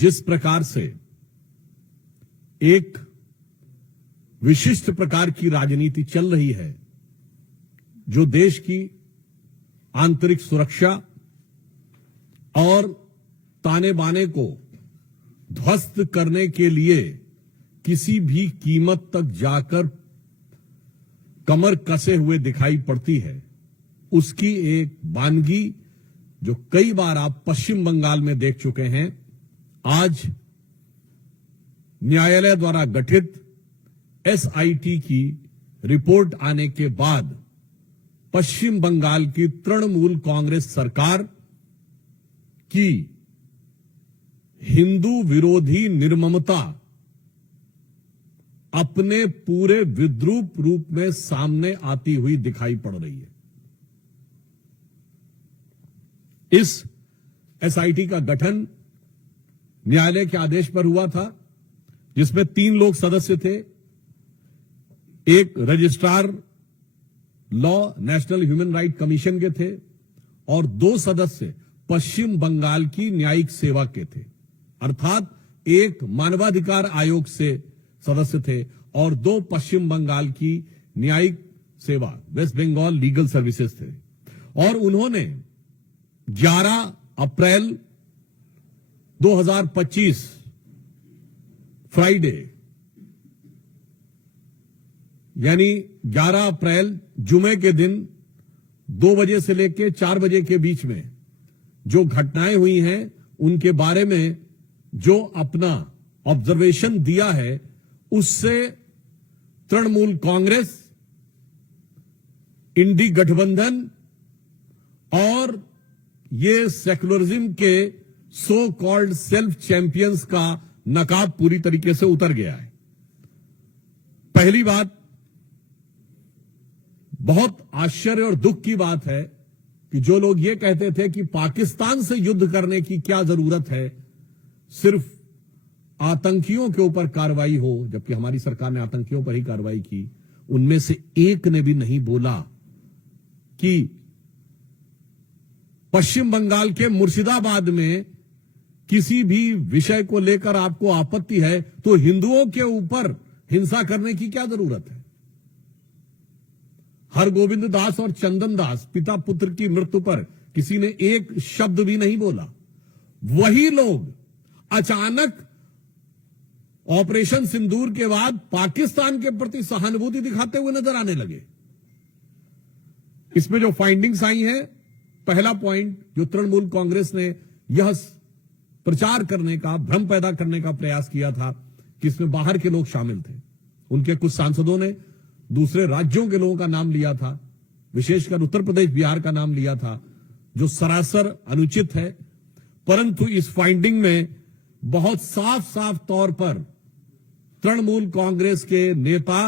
जिस प्रकार से एक विशिष्ट प्रकार की राजनीति चल रही है, जो देश की आंतरिक सुरक्षा और ताने बाने को ध्वस्त करने के लिए किसी भी कीमत तक जाकर कमर कसे हुए दिखाई पड़ती है, उसकी एक वानगी जो कई बार आप पश्चिम बंगाल में देख चुके हैं, आज न्यायालय द्वारा गठित एसआईटी की रिपोर्ट आने के बाद पश्चिम बंगाल की तृणमूल कांग्रेस सरकार की हिंदू विरोधी निर्ममता अपने पूरे विद्रूप रूप में सामने आती हुई दिखाई पड़ रही है। इस एसआईटी का गठन न्यायालय के आदेश पर हुआ था, जिसमें 3 लोग सदस्य थे। एक registrar law national human right commission के थे और 2 सदस्य पश्चिम बंगाल की न्यायिक सेवा के थे, अर्थात एक मानवाधिकार आयोग से सदस्य थे और 2 पश्चिम बंगाल की न्यायिक सेवा वेस्ट बंगाल लीगल सर्विसेज थे। और उन्होंने 11 अप्रैल 2025 फ्राइडे यानी 11 अप्रैल जुमे के दिन 2 बजे से लेकर 4 बजे के बीच में जो घटनाएं हुई हैं, उनके बारे में जो अपना ऑब्जर्वेशन दिया है, उससे तृणमूल कांग्रेस, इंडी गठबंधन और ये सेक्युलरिज्म के सो कॉल्ड सेल्फ चैंपियंस का नकाब पूरी तरीके से उतर गया है। पहली बात, बहुत आश्चर्य और दुख की बात है कि जो लोग ये कहते थे कि पाकिस्तान से युद्ध करने की क्या जरूरत है, सिर्फ आतंकियों के ऊपर कार्रवाई हो, जबकि हमारी सरकार ने आतंकियों पर ही कार्रवाई की, उनमें से एक ने भी नहीं बोला कि पश्चिम बंगाल के मुर्शिदाबाद में किसी भी विषय को लेकर आपको आपत्ति है तो हिंदुओं के ऊपर हिंसा करने की क्या जरूरत है। हरगोविंद दास और चंदन दास पिता पुत्र की मृत्यु पर किसी ने एक शब्द भी नहीं बोला। वही लोग अचानक ऑपरेशन सिंदूर के बाद पाकिस्तान के प्रति सहानुभूति दिखाते हुए नजर आने लगे। इसमें जो फाइंडिंग्स आई हैं, पहला पॉइंट जो तृणमूल कांग्रेस ने यह प्रचार करने का, भ्रम पैदा करने का प्रयास किया था कि इसमें बाहर के लोग शामिल थे। उनके कुछ सांसदों ने दूसरे राज्यों के लोगों का नाम लिया था, विशेषकर उत्तर प्रदेश बिहार का नाम लिया था, जो सरासर अनुचित है। परंतु इस फाइंडिंग में बहुत साफ साफ तौर पर तृणमूल कांग्रेस के नेता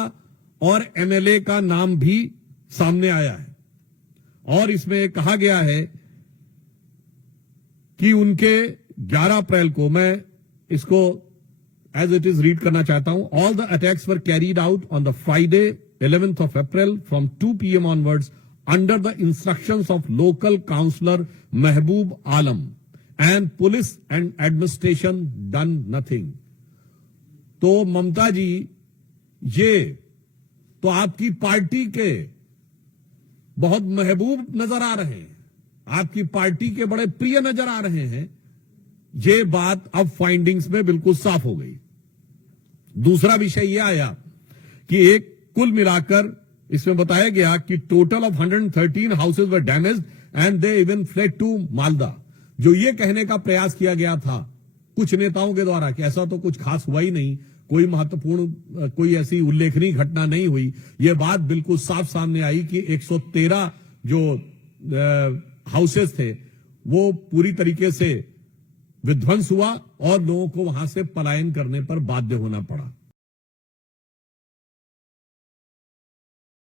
और एमएलए का नाम भी सामने आया है और इसमें कहा गया है कि उनके 11 अप्रैल को, मैं इसको एज इट इज रीड करना चाहता हूं, all the attacks were carried out on the Friday 11th of April from 2 PM onwards under the instructions of local councillor Mehboob Alam and police and administration done nothing। तो ममता जी, ये तो आपकी party के बहुत महबूब नजर आ रहे हैं, आपकी पार्टी के बड़े प्रिय नजर आ रहे हैं। ये बात अब फाइंडिंग्स में बिल्कुल साफ हो गई। दूसरा विषय यह आया कि एक कुल मिलाकर इसमें बताया गया कि total of 113 houses were damaged and they even fled to Malda. जो ये कहने का प्रयास किया गया था कुछ नेताओं के द्वारा कि ऐसा तो कुछ खास हुआ ही नहीं, कोई महत्वपूर्ण, कोई ऐसी उल्लेखनीय घटना नहीं हुई, ये बात बिल्कुल साफ सामने आई कि 113 जो हाउसेज थे वो पूरी तरीके से विध्वंस हुआ और लोगों को वहां से पलायन करने पर बाध्य होना पड़ा।